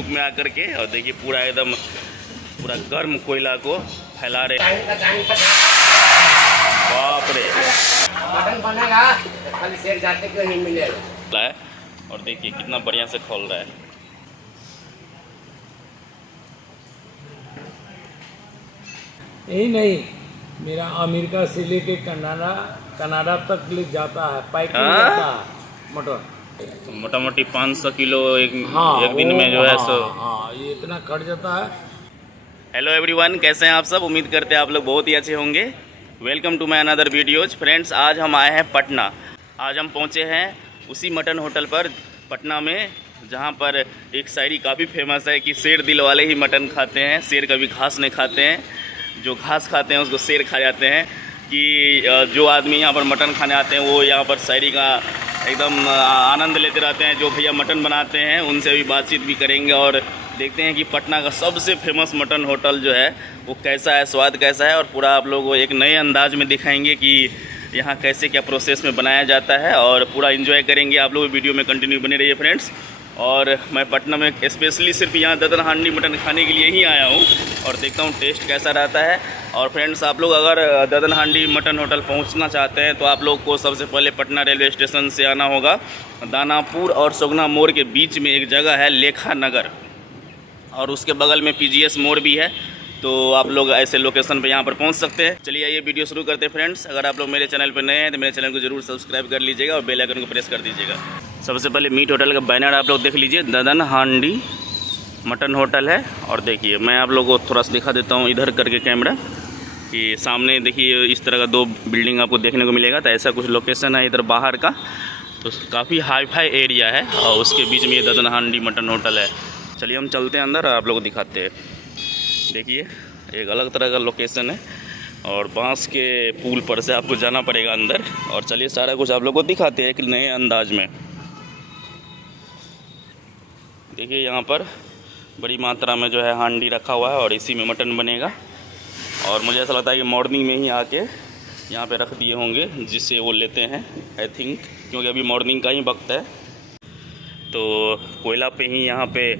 Look में आकर के। और देखिए पूरा एकदम पूरा गर्म कोयला को फैला रहे हैं। बाप रे, मटन बनेगा खाली शेर जाते क्यों नहीं मिलेगा। और देखिए कितना बढ़िया से खोल रहा है। यही नहीं, मेरा अमेरिका से लेके कनाडा तक ले जाता है, पैक जाता है मटन। मोटा मोटी 500 किलो एक दिन में जो है सो। हाँ, ये इतना कट जाता है। हेलो एवरीवन, कैसे हैं आप सब? उम्मीद करते हैं आप लोग बहुत ही अच्छे होंगे। Welcome to my another videos. Friends, आज हम आए हैं पटना। आज हम पहुंचे हैं उसी मटन होटल पर पटना में, जहां पर एक शायरी काफ़ी फेमस है कि शेर दिल वाले ही मटन खाते हैं, शेर कभी घास नहीं खाते हैं, जो घास खाते हैं उसको शेर खा जाते हैं। कि जो आदमी यहाँ पर मटन खाने आते हैं वो यहाँ पर शायरी का एकदम आनंद लेते रहते हैं। जो भैया मटन बनाते हैं उनसे भी बातचीत भी करेंगे और देखते हैं कि पटना का सबसे फेमस मटन होटल जो है वो कैसा है, स्वाद कैसा है, और पूरा आप लोगों को एक नए अंदाज में दिखाएंगे कि यहाँ कैसे क्या प्रोसेस में बनाया जाता है, और पूरा एंजॉय करेंगे। आप लोग वीडियो में कंटिन्यू बने रहिए फ्रेंड्स। और मैं पटना में स्पेशली सिर्फ यहाँ ददन हांडी मटन खाने के लिए ही आया हूँ और देखता हूँ टेस्ट कैसा रहता है। और फ्रेंड्स, आप लोग अगर ददन हांडी मटन होटल पहुँचना चाहते हैं तो आप लोग को सबसे पहले पटना रेलवे स्टेशन से आना होगा। दानापुर और सुगना मोड़ के बीच में एक जगह है लेखा नगर, और उसके बगल में PGS मोड़ भी है। तो आप लोग ऐसे लोकेशन पे यहाँ पर पहुँच सकते हैं। चलिए ये वीडियो शुरू करते हैं फ्रेंड्स। अगर आप लोग मेरे चैनल पर नए हैं तो मेरे चैनल को जरूर सब्सक्राइब कर लीजिएगा और बेल आइकन को प्रेस कर दीजिएगा। सबसे पहले मीट होटल का बैनर आप लोग देख लीजिए, ददन हांडी मटन होटल है। और देखिए मैं आप लोगों को थोड़ा सा दिखा देता हूँ इधर करके कैमरा, कि सामने देखिए इस तरह का 2 बिल्डिंग आपको देखने को मिलेगा। तो ऐसा कुछ लोकेशन है इधर बाहर का, तो काफ़ी हाई फाई एरिया है और उसके बीच में ये ददन हांडी मटन होटल है। चलिए हम चलते हैं अंदर और आप लोगों को दिखाते हैं। देखिए एक अलग तरह का लोकेशन है और बांस के पुल पर से आपको जाना पड़ेगा अंदर। और चलिए सारा कुछ आप लोग को दिखाते हैं एक नए अंदाज में। देखिए यहाँ पर बड़ी मात्रा में जो है हांडी रखा हुआ है और इसी में मटन बनेगा। और मुझे ऐसा लगता है कि मॉर्निंग में ही आके यहाँ पे रख दिए होंगे जिससे वो लेते हैं, आई थिंक, क्योंकि अभी मॉर्निंग का ही वक्त है। तो कोयला पे ही यहाँ पे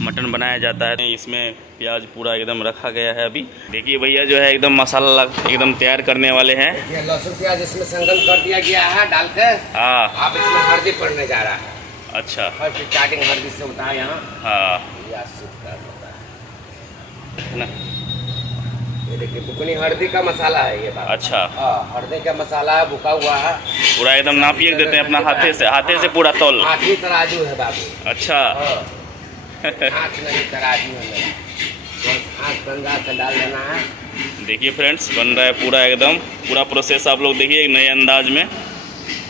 मटन बनाया जाता है। इसमें प्याज पूरा एकदम रखा गया है। अभी देखिए भैया जो है एकदम मसाला एकदम तैयार करने वाले हैं। लहसुन प्याज इसमें संगम कर दिया गया है डाल कर। हाँ, आप इसमें हल्दी पड़ने जा रहा है। अच्छा, स्टार्टिंग हल्दी से होता है यहाँ। हाँ ना, ये देखिए बुकनी हल्दी का मसाला है ये बात। अच्छा, हल्दी का मसाला है, बुका हुआ है पूरा एकदम नापिए देते हैं अपना हाथे से पूरा तौल। हाथी तराजू है बाबू। अच्छा हाथ नहीं तराजू है मेरा, बस हाथ गंगा से डाल देना है। देखिए फ्रेंड्स बन रहा है पूरा एकदम, पूरा प्रोसेस आप लोग देखिए एक नए अंदाज में।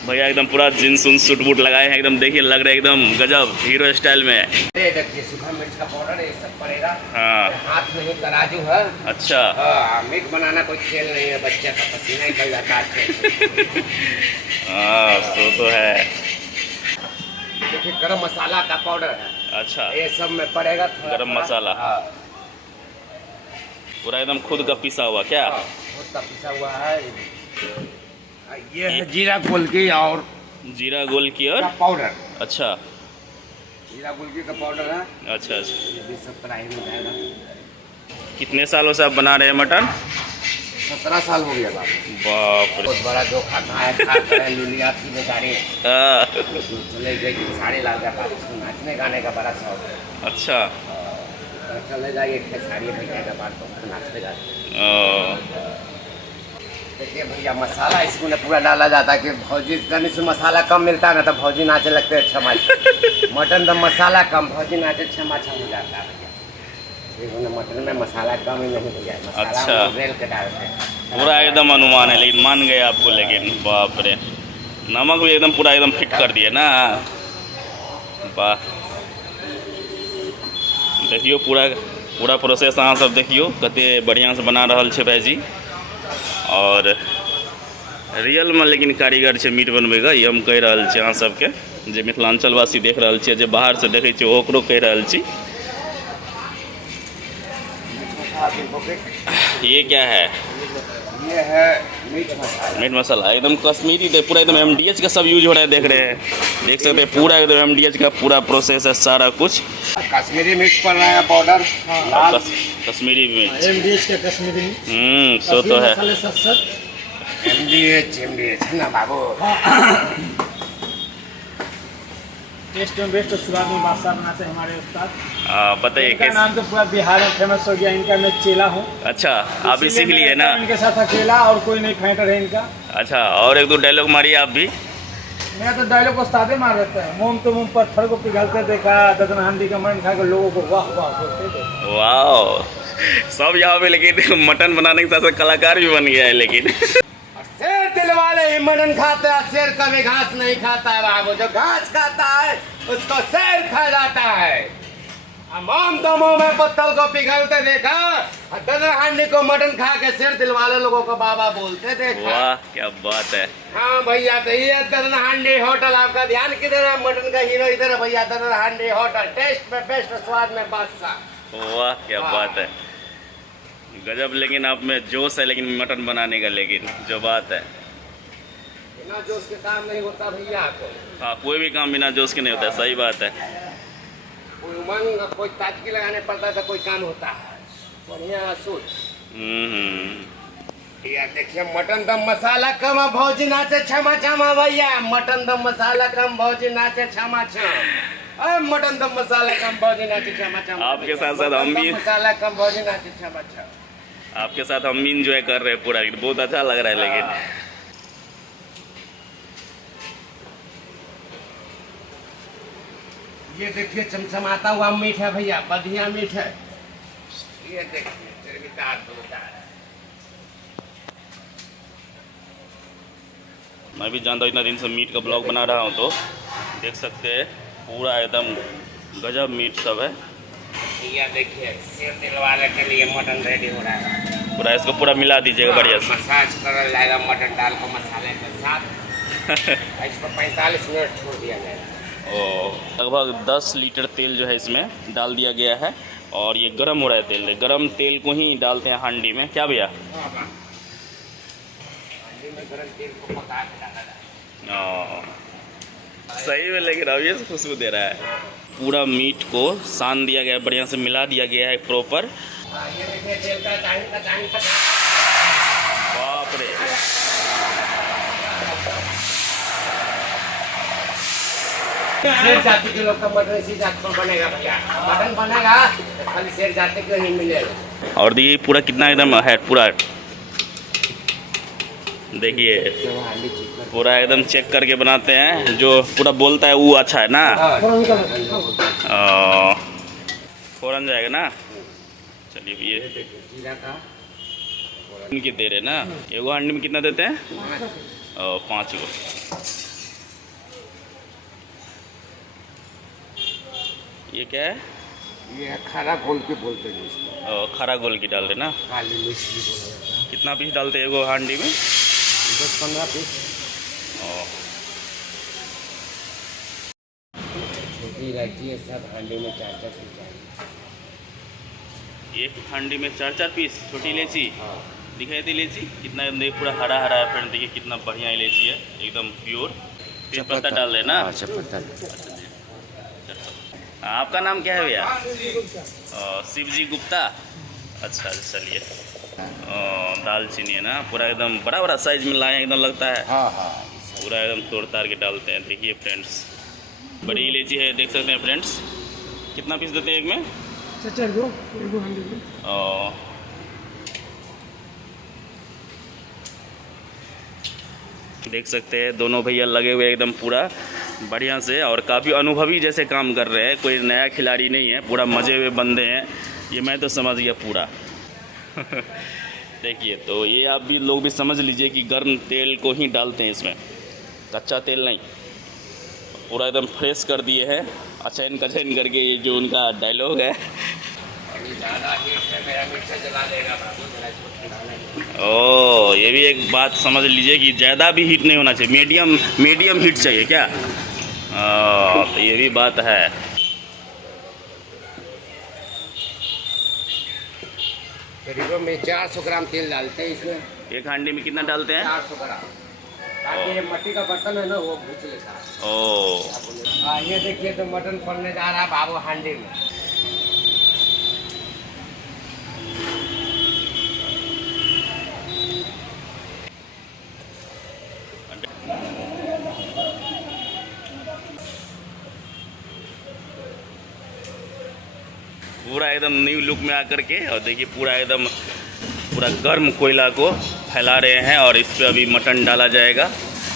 भैया एकदम पूरा जींस उन्स सूट बूट लगाए हैं, एकदम देखिए लग रहा है एकदम गजब हीरो स्टाइल में। देखिए सूखा मिर्च का पाउडर ये सब पड़ेगा। हाँ, हाथ में ही तराजू है। अच्छा, मीट बनाना कोई खेल नहीं है, बच्चे का पसीना निकल जाता है। हाँ तो है। देखिए गरम मसाला का पाउडर है। अच्छा, ये सब में पड़ेगा गरम मसाला पूरा एकदम खुद का पिसा हुआ क्या? खुद का पिसा हुआ है। ये है जीरा गोल की और जीरा गोल की और पाउडर। अच्छा, जीरा गोल की का पाउडर है। अच्छा, ये भी सब कढ़ाई में जाएगा। कितने सालों से आप बना रहे हैं मटन? 17 साल हो गया बाबू। बाप रे, बहुत बड़ा जो खाता है खाता है लुलिया की बेचारी चले गई, साड़ी ला गया। नाचने गाने का बड़ा शौक है। अच्छा, चले जाइए साड़ी भैया का बात तो नाचते जाते। देखिए भैया मसाला इसमें पूरा डाला जाता है कि भौजी कहीं से मसाला कम मिलता है ना तो भौजी नाचे लगते हैं छमा। मटन तो मसाला कम, भौजी नाचे छमा छम हो जाता है। मटन में मसाला कम ही नहीं भैया। अच्छा, रेल के डालते हैं पूरा एकदम अनुमान है, लेकिन मान गए आपको। लेकिन बाप रे, नमक भी एकदम पूरा एकदम फिट कर दिया ना। वाह, देखियो पूरा प्रोसेस अहाँ सब देखियो कते बढ़िया से बना रहल छे भाईजी। और रियल में लेकिन कारीगर छे मीट बनबे का, ये हम कह रहल छी अहाँ सबके, जे मिथिलांचल वासी देख रहल छी, जे बाहर से देखे छी ओकरो कह रहल छी। ये क्या है? ये है मीट मसाला। मीट मसाला एकदम कश्मीरी, पूरा एकदम MDH का सब यूज हो रहा है, देख रहे हैं, देख सकते हैं पूरा एकदम MDH का पूरा प्रोसेस है सारा कुछ। कश्मीरी मिर्च पड़ रहा है पाउडर लाल। कश्मीरी मिर्च, MDH का कश्मीरी सो तो है। मसाले सस्ते MDH है ना बाबू। टेस्ट में बेस्ट और स्वाद में बादशाह बनाते हैं हमारे उस्ताद। बताइए इनका कैसे। नाम तो पूरा बिहार में फेमस हो गया। इनका मैं चेला हूँ। अच्छा, आप भी सीख लिए ना। इनके साथ अकेला और कोई नहीं फाइटर है इनका। अच्छा, और एक दो डायलॉग मारिए आप भी। मैं तो डायलॉग उस्तादे मार देते हैं। मुंह तो मुंह पत्थर को पिघलते देखा, ददन हांडी का मन खा के लोगों को वाह वाह बोलते देखा। वाह, सब यहाँ पे लेकिन मटन बनाने के साथ साथ कलाकार भी बन गया है। लेकिन शेर दिल वाले ही मटन खाते हैं। शेर कभी घास नहीं खाता है बाबू। जो घास खाता है उसको शेर खा जाता है। अमाम दमों में पत्थर को पिघलते देखा, ददन हांडी को मटन खा के शेर दिल वाले लोगों को बाबा बोलते देखा। वाह, क्या बात है। हाँ भैया, तो ये ददन हांडी होटल। आपका ध्यान किधर है? मटन का हीरो इधर है भैया। ददन हांडी होटल, टेस्ट में बेस्ट, स्वाद में बादशाह। वाह, क्या बात है, गजब। लेकिन आप में जोश है लेकिन मटन बनाने का, लेकिन जो बात है, बिना जोश के काम नहीं होता भैया। हाँ, कोई भी काम बिना जोश के नहीं होता है, सही बात है। कोई उमंग, कोई ताजगी लगाने पड़ता है तो कोई काम होता है। बढ़िया सूट। यार देखिए, मटन दम मसाला कम, भौजी नाचे क्षमा क्षमा भैया। मटन दम मसाला कम, भौजी नाचे क्षमा क्षमा। अरे मटन दम मसाला कम, भौजी नाचे क्षमा क्षमा। आपके साथ साथ हम भी, मसाला कम, भौजी नाचे क्षमा क्षमा। आपके साथ हम भी इंजॉय कर रहे हैं पूरा, बहुत अच्छा लग रहा है। लेकिन ये देखिए चमचमाता हुआ मीठ है भैया, बढ़िया मीठ है। ये देखिए चरबीदार दूधदार। मैं भी जानता हूँ, इतना दिन से मीट का ब्लॉग बना रहा हूँ, तो देख सकते हैं पूरा एकदम गजब मीट सब है। ये देखिए, शेर दिल वाले के लिए मटन रेडी हो रहा है। पूरा इसको पूरा मिला दीजिएगा बढ़िया से। मसाज कर जाएगा मटन डाल को मसाले के साथ। इसको 45 मिनट छोड़ दिया जाएगा। लगभग 10 लीटर तेल जो है इसमें डाल दिया गया है, और ये गरम हो रहा है तेल। गरम तेल को ही डालते हैं हांडी में, क्या भैया? हांडी में गरम तेल को पका के डाला जाए। सही में, लेकिन अब ये खुशबू दे रहा है। पूरा मीट को सान दिया गया है, बढ़िया से मिला दिया गया है प्रॉपर। ये देखिए तेल का दानी का। बाप रे, शेर जाति के लोग का मटन इसी जात पर बनेगा भैया। मटन बनेगा तो खाली शेर जाति को ही मिलेगा। और देखिए पूरा कितना एकदम है, पूरा देखिए पूरा एकदम चेक करके बनाते हैं। जो पूरा बोलता है वो अच्छा है ना। फौरन जाएगा ना। चलिए, ये जीरा का इनके दे रहे ना। एगो हांडी में कितना देते हैं? 5 गो। ये क्या है? ये खरा घोल के बोलते हैं इसको। खरा घोल की डाल रहे ना। काली मिर्च भी बोला जाता है। कितना पीस डालते हैं एगो हांडी में? 10-15 पीस। छोटी इलायची है, सब हांडी में 4-4 पीस चाहिए। एक हांडी में 4-4 पीस छोटी इलायची। हाँ। दिखाई दी इलायची कितना, देखिए पूरा हरा हरा है फ्रेंड। देखिए कितना बढ़िया इलायची है, एकदम प्योर। तेज पत्ता डाल रहे ना। अच्छा, पत्ता। आपका नाम क्या है भैया? शिवजी गुप्ता। अच्छा, चलिए। दालचीनी है ना, पूरा एकदम बड़ा बड़ा साइज में लाए, एकदम लगता है। हाँ हाँ, पूरा एकदम तोड़ ताड़ के डालते हैं। देखिए फ्रेंड्स, बड़ी इलायची है, देख सकते हैं फ्रेंड्स। कितना पीस देते हैं एक में? 4 गो, एगो हांडी में। देख सकते हैं दोनों भैया लगे हुए एकदम पूरा बढ़िया से, और काफ़ी अनुभवी जैसे काम कर रहे हैं। कोई नया खिलाड़ी नहीं है, पूरा मजे हुए बंदे हैं। ये मैं तो समझ गया पूरा। देखिए, तो ये आप भी लोग भी समझ लीजिए कि गर्म तेल को ही डालते हैं इसमें, कच्चा तेल नहीं। पूरा एकदम फ्रेश कर दिए हैं, अचैन कचैन करके। ये जो उनका डायलॉग है, ओ ये भी एक बात समझ लीजिए कि ज़्यादा भी हीट नहीं होना चाहिए, मीडियम हीट चाहिए क्या? तो ये भी बात है। करीबन में 400 ग्राम तेल डालते हैं इसमें। एक हांडी में कितना डालते हैं? 400 ग्राम, ताकि ये मट्टी का बर्तन है ना वो घुस लेता है। ओ ये देखिए तो मटन पड़ने जा रहा है बाबू हांडी में। पूरा एकदम न्यू लुक में आकर के, और देखिए पूरा गर्म कोयला को फैला रहे हैं और इस पे अभी मटन डाला जाएगा,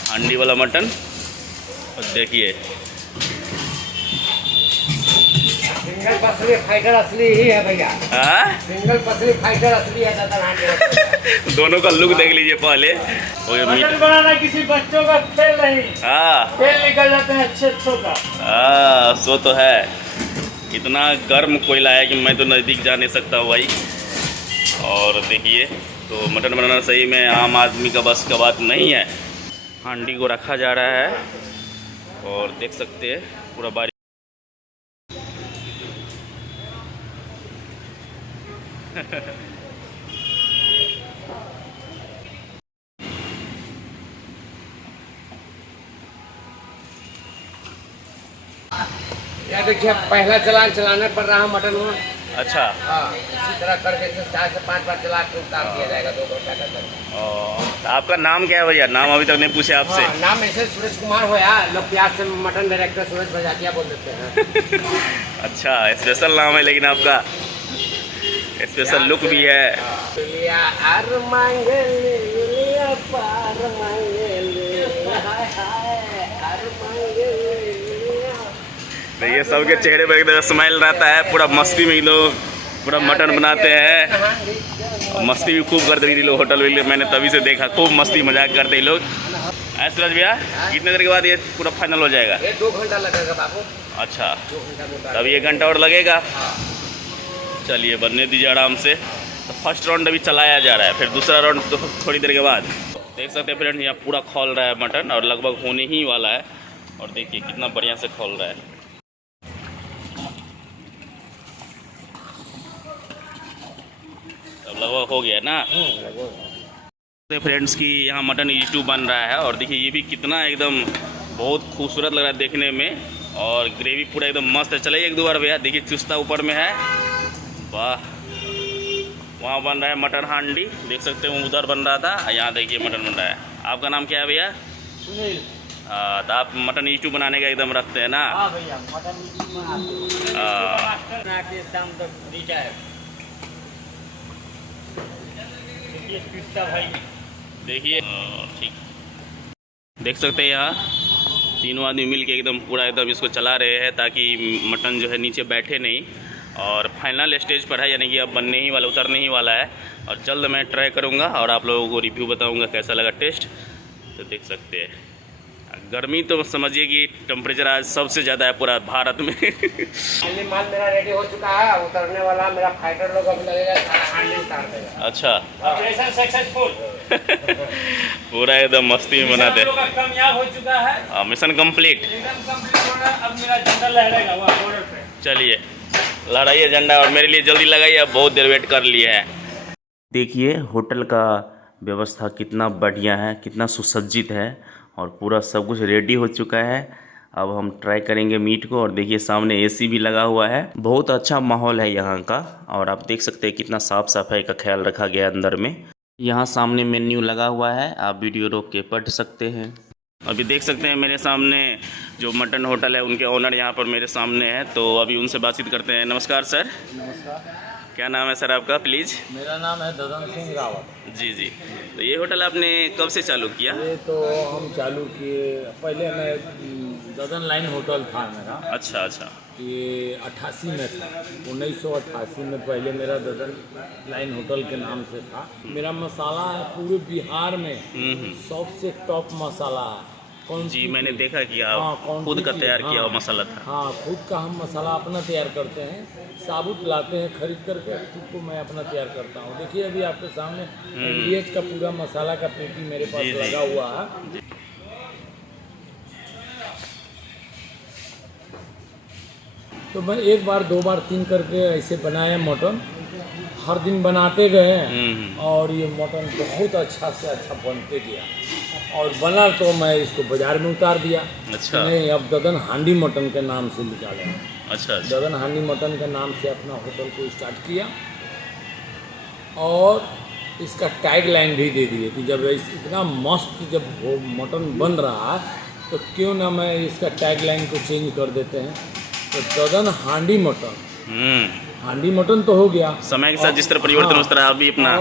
हांडी वाला मटन। और देखिए सिंगल पसली फाइटर असली ही है भैया। सिंगल पसली फाइटर असली है दादा हांडी। दोनों का लुक देख लीजिए पहले। और मटन बनाना किसी बच्चों का खेल नहीं, खेल निकल जाते हैं अच्छे का। सो तो है, इतना गर्म कोयला है कि मैं तो नज़दीक जा नहीं सकता हूँ भाई। और देखिए तो मटन बनाना सही में आम आदमी का बस का बात नहीं है। हांडी को रखा जा रहा है और देख सकते हैं पूरा बारी यह देखिए पहला चलान चलाने पड़ रहा है मटन में। अच्छा। हाँ, इसी तरह करके 4 से 5 बार चला के उतार दिया जाएगा 2 घंटा तक। आपका नाम क्या है भैया? नाम अभी तक नहीं पूछे आपसे। हाँ, नाम ऐसे सूरज कुमार हो यार, लोग प्यार से मटन डायरेक्टर सूरज बजातिया बोल देते हैं। अच्छा, स्पेशल नाम है लेकिन आपका, स्पेशल लुक भी है। लिया आर मांगे लिया पार मांगे हाय हाय आर मांगे। ये सबके चेहरे पर एकदम स्माइल रहता है, पूरा मस्ती में लोग पूरा मटन बनाते हैं। और मस्ती भी खूब करते हैं लोग होटल में, मैंने तभी से देखा, खूब मस्ती मजाक करते हैं लोग। सूरज भैया कितने देर के बाद ये पूरा फाइनल हो जाएगा? ये 2 घंटा लगेगा बाबू। अच्छा, 2 घंटा तभी 1 घंटा और लगेगा। चलिए बनने दीजिए आराम से। तो फर्स्ट राउंड अभी चलाया जा रहा है, फिर दूसरा राउंड तो थोड़ी देर के बाद। देख सकते हैं फ्रेंड्स, यहाँ पूरा खौल रहा है मटन और लगभग होने ही वाला है। और देखिए कितना बढ़िया से खौल रहा है। तब लगभग हो गया ना फ्रेंड्स की यहाँ मटन E2 बन रहा है। और देखिए ये भी कितना एकदम बहुत खूबसूरत लग रहा है देखने में, और ग्रेवी पूरा एकदम मस्त है। चलिए 1-2 बार भैया देखिए, चुस्ता ऊपर में है, वाह। वहाँ बन रहा है मटन हांडी, देख सकते हैं उधर बन रहा था, यहाँ देखिए मटन बन रहा है। आपका नाम क्या है भैया? सुनील। तो आप मटन E2 बनाने का एकदम रखते हैं ना? हाँ भैया, मटन देखिए ठीक, देख सकते हैं यहाँ तीनों आदमी मिल के एकदम पूरा एकदम इसको चला रहे हैं, ताकि मटन जो है नीचे बैठे नहीं। और फाइनल स्टेज पर है, यानी कि अब बनने ही वाला, उतरने ही वाला है। और जल्द मैं ट्राई करूँगा और आप लोगों को रिव्यू बताऊँगा कैसा लगा टेस्ट। तो देख सकते हैं गर्मी तो समझिए कि टेम्परेचर आज सबसे ज़्यादा है पूरा भारत में। माल मेरा रेडी हो चुका है, उतरने वाला मेरा फाइटर लोग अभी लगेगा, सारा हांडी उतार देगा। अच्छा, ऑपरेशन सक्सेसफुल। पूरा एकदम मस्ती में बनाते हैं। कामयाब हो चुका है, मिशन कंप्लीट, एकदम कंप्लीट हो रहा है। अब मेरा झंडा लहरेगा वहाँ बॉर्डर पे। चलिए लड़ाइए झंडा, और मेरे लिए जल्दी लगाइए, अब बहुत देर वेट कर लिए हैं। देखिए होटल का व्यवस्था कितना बढ़िया है, कितना सुसज्जित है, और पूरा सब कुछ रेडी हो चुका है। अब हम ट्राई करेंगे मीट को। और देखिए सामने AC भी लगा हुआ है, बहुत अच्छा माहौल है यहाँ का। और आप देख सकते हैं कितना साफ़ सफाई का ख्याल रखा गया अंदर में। यहाँ सामने मेन्यू लगा हुआ है, आप वीडियो रोक के पढ़ सकते हैं। अभी देख सकते हैं मेरे सामने जो मटन होटल है उनके ओनर यहाँ पर मेरे सामने है, तो अभी उनसे बातचीत करते हैं। नमस्कार सर। नमस्कार, क्या नाम है सर आपका प्लीज़? मेरा नाम है ददन सिंह रावत। जी जी, तो ये होटल आपने कब से चालू किया? ये तो हम चालू किए, पहले मैं ददन लाइन होटल था मेरा। अच्छा अच्छा। ये 88 में था, 1988 में पहले मेरा ददन लाइन होटल के नाम से था। मेरा मसाला है पूरे बिहार में सबसे टॉप मसाला है। जी मैंने देखा कि आप खुद का तैयार किया हुआ मसाला था। हाँ, खुद का हम मसाला अपना तैयार करते हैं, साबुत लाते हैं खरीद करके, खुद को मैं अपना तैयार करता हूँ। देखिए अभी आपके सामने इंग्लिश का पूरा मसाला का पेटी मेरे पास लगा हुआ है। तो मैं 1 बार 2 बार 3 करके ऐसे बनाया मटन। हर दिन बनाते गए और ये मटन बहुत अच्छा से अच्छा बनते गया और बना तो मैं इसको बाजार में उतार दिया। अच्छा। नहीं, अब ददन हांडी मटन के नाम से निकाला। अच्छा। ददन हांडी मटन के नाम से अपना होटल को स्टार्ट किया और इसका टैग लाइन भी दे दिए कि जब इतना मस्त जब वो मटन बन रहा है तो क्यों ना मैं इसका टैग लाइन को चेंज कर देते हैं। तो ददन हांडी मटन, हांडी मटन तो हो गया, समय के साथ जिस तरह परिवर्तन उस तरह आप भी अपना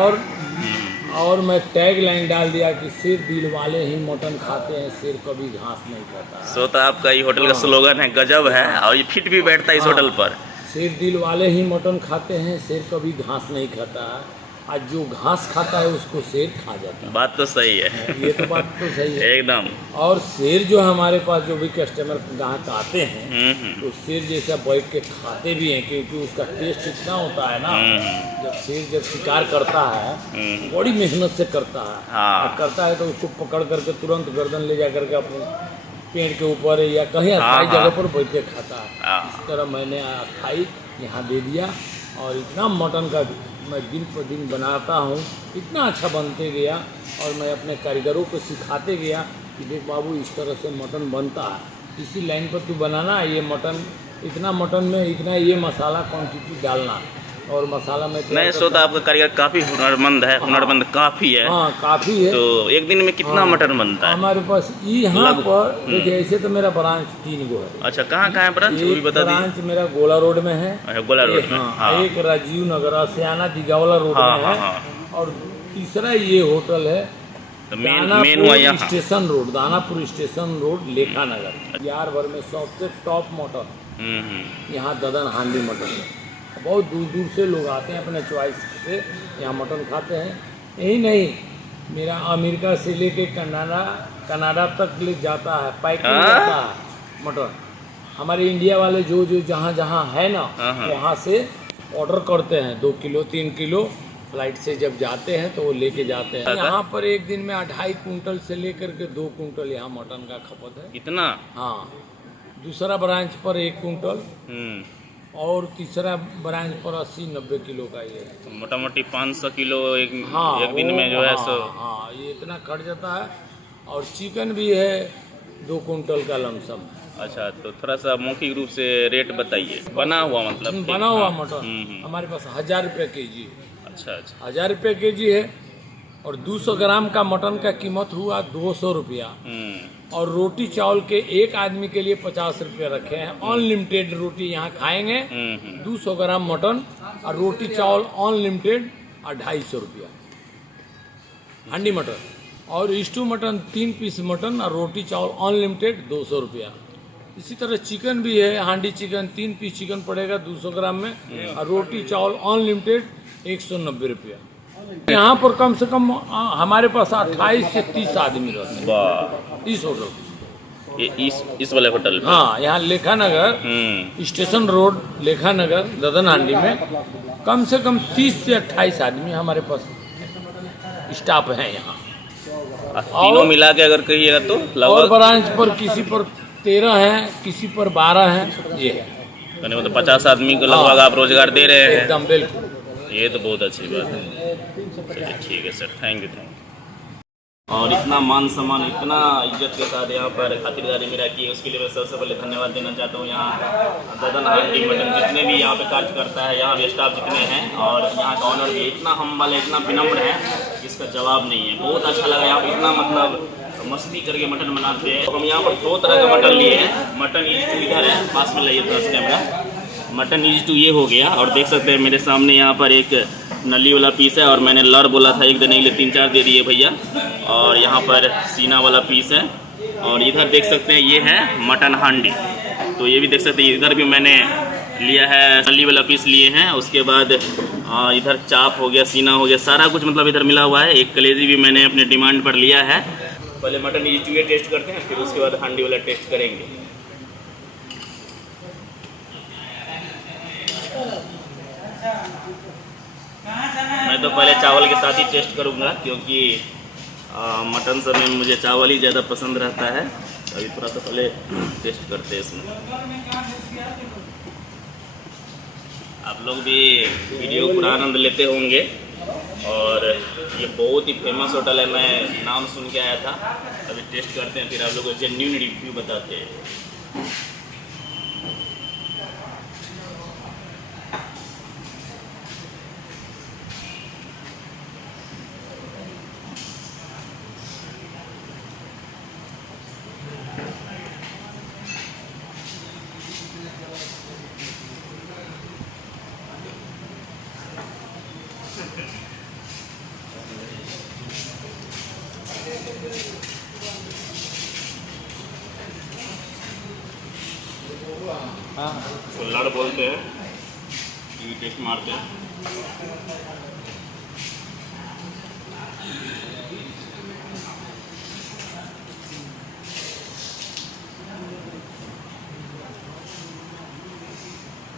और मैं टैग लाइन डाल दिया कि सिर दिल वाले ही मटन खाते हैं, सिर कभी घास नहीं खाता। सो तो आपका ये होटल का स्लोगन है, गजब है और ये फिट भी बैठता है इस होटल पर। सिर दिल वाले ही मटन खाते हैं, सिर कभी घास नहीं खाता है, आज जो घास खाता है उसको शेर खा जाता है। बात तो सही है, ये तो बात तो सही है एकदम। और शेर जो हमारे पास जो भी कस्टमर ग्राहक आते हैं तो शेर जैसा बैठ के खाते भी हैं, क्योंकि उसका टेस्ट इतना होता है ना। जब शेर जब शिकार करता है बड़ी मेहनत से करता है और करता है तो उसको पकड़ करके तुरंत गर्दन ले जा करके अपने पेड़ के ऊपर या कहीं अस्थायी जगह पर बैठ के खाता है। इस तरह मैंने अस्थायी यहाँ दे दिया और इतना मटन का मैं दिन पर दिन बनाता हूँ, इतना अच्छा बनते गया और मैं अपने कारीगरों को सिखाते गया कि देख बाबू इस तरह से मटन बनता है, इसी लाइन पर तू बनाना, ये मटन इतना मटन में इतना ये मसाला क्वांटिटी डालना और मसाला में नहीं। सो तो आपका कारीगर काफ़ी हुनरमंद है, हुनरमंद काफ़ी है। हाँ काफ़ी है। तो एक दिन में कितना मटन बनता है हमारे पास? यहाँ पर देखिए ऐसे तो मेरा ब्रांच 3 गो है। अच्छा, कहाँ है ब्रांच वो भी बता दीजिए। ब्रांच मेरा गोला रोड में है। अच्छा, गोला रोड में। हाँ। एक राजीव नगर सियाना दिगावला रोड में है और तीसरा ये होटल है मेन हुआ यहाँ station road, Danapur station road, लेखा नगर। बिहार भर में सबसे टॉप मटन यहाँ ददन हांडी मटन है। बहुत दूर दूर से लोग आते हैं अपने चॉइस से यहाँ मटन खाते हैं। यही नहीं, मेरा अमेरिका से लेके कनाडा तक ले जाता है, पैकिंग जाता है मटन। हमारे इंडिया वाले जो जहाँ जहाँ है ना वहाँ से ऑर्डर करते हैं 2 किलो 3 किलो फ्लाइट से जब जाते हैं तो वो लेके जाते हैं। यहाँ पर एक दिन में 2.5 कुंटल से लेकर के 2 कुंटल यहाँ मटन का खपत है। इतना? हाँ। दूसरा ब्रांच पर 1 कुंटल और तीसरा ब्रांच पर 80-90 किलो का ये तो मोटा मोटी 500 किलो एक दिन में जो है सो। हाँ ये इतना कट जाता है। और चिकन भी है 2 कुंटल का लमसम। अच्छा, तो थोड़ा सा मौखिक रूप से रेट बताइए। बना हुआ मतलब बना हुआ मटन हमारे पास 1000 रुपये केजी। अच्छा अच्छा, 1000 रुपये केजी है और 200 ग्राम का मटन का कीमत हुआ 200 रुपया। और रोटी चावल के एक आदमी के लिए 50 रुपये रखे हैं। अनलिमिटेड रोटी यहाँ खाएंगे, 200 ग्राम मटन और रोटी चावल अनलिमिटेड और 250 रुपया हांडी मटन। और स्टू मटन 3 पीस मटन और रोटी चावल अनलिमिटेड 200 रुपया। इसी तरह चिकन भी है, हांडी चिकन 3 पीस चिकन पड़ेगा 200 ग्राम में और रोटी चावल अनलिमिटेड 190 रुपया। यहाँ पर कम से कम हमारे पास 28 से 30 आदमी रहते हैं इस होटल। ये इस वाले होटल में? हाँ, यहाँ लेखा नगर स्टेशन रोड, लेखा नगर ददन हांडी में कम से कम 30 से 28 आदमी हमारे पास स्टाफ हैं यहाँ। तीनों मिला के अगर कहिएगा तो लगभग? और ब्रांच पर किसी पर 13 हैं, किसी पर 12 हैं। ये है मतलब 50 आदमी को लगभग आप रोजगार दे रहे हैं। एकदम बिल्कुल, ये तो बहुत अच्छी बात है। चलिए ठीक है सर, थैंक यू। और इतना मान सम्मान, इतना इज्जत के साथ यहाँ पर खातिरदारी मेरा की, उसके लिए मैं सबसे पहले धन्यवाद देना चाहता हूँ। यहाँ ददन हांडी मटन जितने भी यहाँ पे कार्य करता है, यहाँ भी स्टाफ जितने हैं और यहाँ का ऑनर भी इतना हम्बल है, इतना विनम्र है, इसका जवाब नहीं है। बहुत अच्छा लगा यहाँ पर, इतना मतलब मस्ती करके मटन बनाते हैं। हम यहाँ पर 2 तरह का मटन लिए हैं। मटन ईज टू इधर है, पास में लाइए 10 कैमरा। मटन ईज टू ये हो गया और देख सकते हैं मेरे सामने यहाँ पर एक नली वाला पीस है और मैंने लड़ बोला था एक देने के लिए, 3-4 दे दिए भैया। और यहाँ पर सीना वाला पीस है और इधर देख सकते हैं ये है मटन हांडी। तो ये भी देख सकते हैं, इधर भी मैंने लिया है नली वाला पीस लिए हैं। उसके बाद इधर चाप हो गया, सीना हो गया, सारा कुछ मतलब इधर मिला हुआ है। एक कलेजी भी मैंने अपने डिमांड पर लिया है। पहले मटन ईज टू ये टेस्ट करते हैं, फिर उसके बाद हांडी वाला टेस्ट करेंगे। मैं तो पहले चावल के साथ ही टेस्ट करूँगा क्योंकि मटन सब में मुझे चावल ही ज़्यादा पसंद रहता है। अभी थोड़ा सा पहले टेस्ट करते हैं इसमें। आप लोग भी वीडियो पूरा आनंद लेते होंगे। और ये बहुत ही फेमस होटल है, मैं नाम सुन के आया था। अभी टेस्ट करते हैं, फिर आप लोगों को जेन्युइन रिव्यू बताते हैं। कुल्हड़ बोलते हैं, ये टेस्ट मारते हैं।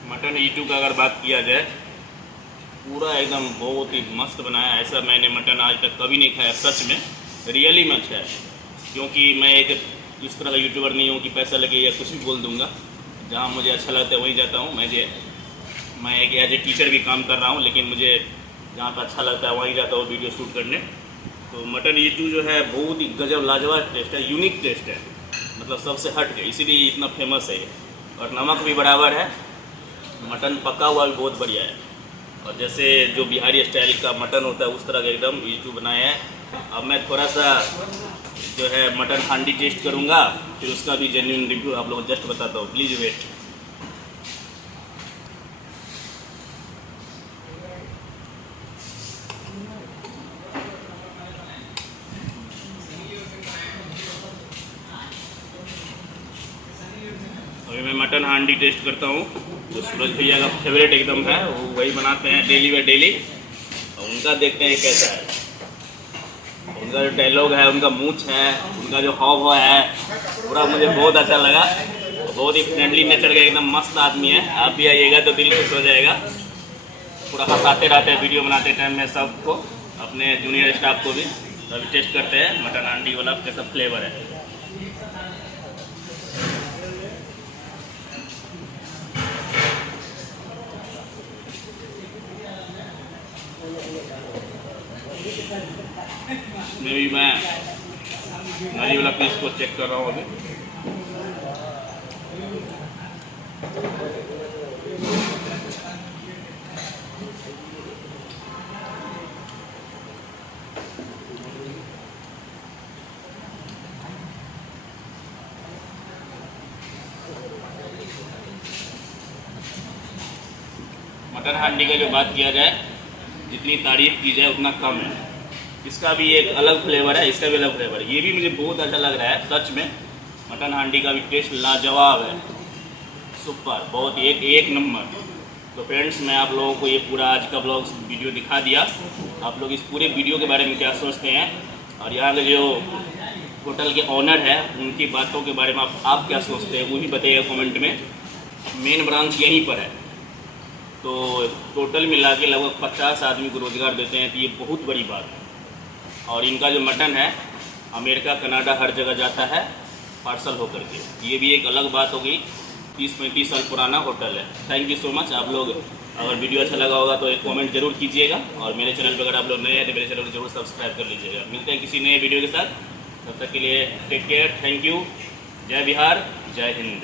मटन ईटू का अगर बात किया जाए, पूरा एकदम बहुत ही मस्त बनाया है। ऐसा मैंने मटन आज तक कभी नहीं खाया, सच में रियली में अच्छा है। क्योंकि मैं एक इस तरह का यूट्यूबर नहीं हूँ कि पैसा लगे या कुछ भी बोल दूँगा। जहाँ मुझे अच्छा लगता है वहीं जाता हूँ। मैं एक एज ए टीचर भी काम कर रहा हूँ, लेकिन मुझे जहाँ पर अच्छा लगता है वहीं जाता हूँ वीडियो शूट करने। तो मटन ईटू जो है बहुत ही गजब लाजवाब टेस्ट है, यूनिक टेस्ट है, मतलब सबसे हट के, इसीलिए इतना फेमस है ये। और नमक भी बराबर है, मटन पका हुआ भी बहुत बढ़िया है। और जैसे जो बिहारी स्टाइल का मटन होता है उस तरह का एकदम ईटू बनाया है। अब मैं थोड़ा सा जो है मटन हांडी टेस्ट करूँगा, फिर उसका भी जेन्युइन रिव्यू आप लोगों को जस्ट बताता हूँ, प्लीज़ वेट। अभी मैं मटन हांडी टेस्ट करता हूँ, जो सूरज भैया का फेवरेट एकदम है, वो वही बनाते हैं डेली बाय डेली। और उनका देखते हैं कैसा है। उनका जो डायलॉग है, उनका मूछ है, उनका जो हाव भाव है, पूरा मुझे बहुत अच्छा लगा। बहुत ही फ्रेंडली नेचर का एकदम मस्त आदमी है। आप भी आइएगा तो दिल खुश हो जाएगा। पूरा हंसाते रहते हैं वीडियो बनाते टाइम में सबको, अपने जूनियर स्टाफ को भी। तो अभी टेस्ट करते हैं मटन हांडी वाला कैसा फ्लेवर है। इसमें भी मैं नली वाला पीस को चेक कर रहा हूँ अभी। मटन हांडी का जो बात किया जाए, जितनी तारीफ की जाए उतना कम है। इसका भी एक अलग फ्लेवर है, इसका भी अलग फ्लेवर है। ये भी मुझे बहुत अच्छा लग रहा है सच में। मटन हांडी का भी टेस्ट लाजवाब है, सुपर, बहुत एक नंबर। तो फ्रेंड्स, मैं आप लोगों को ये पूरा आज का ब्लॉग वीडियो दिखा दिया। आप लोग इस पूरे वीडियो के बारे में क्या सोचते हैं, और यहाँ के जो होटल के ऑनर है उनकी बातों के बारे में आप क्या सोचते हैं, वो भी बताइएगा कमेंट में। मेन ब्रांच यहीं पर है, तो टोटल मिला के लगभग 50 आदमी को रोज़गार देते हैं, तो ये बहुत बड़ी बात है। और इनका जो मटन है अमेरिका, कनाडा हर जगह जाता है पार्सल होकर के। ये भी एक अलग बात हो गई। 30-35 साल पुराना होटल है। Thank you so much. आप लोग अगर वीडियो अच्छा लगा होगा तो एक कमेंट जरूर कीजिएगा, और मेरे चैनल पर अगर आप लोग नए हैं तो मेरे चैनल को जरूर सब्सक्राइब कर लीजिएगा। मिलते हैं किसी नए वीडियो के साथ, तब तक के लिए टेक केयर, थैंक यू, जय बिहार, जय हिंद।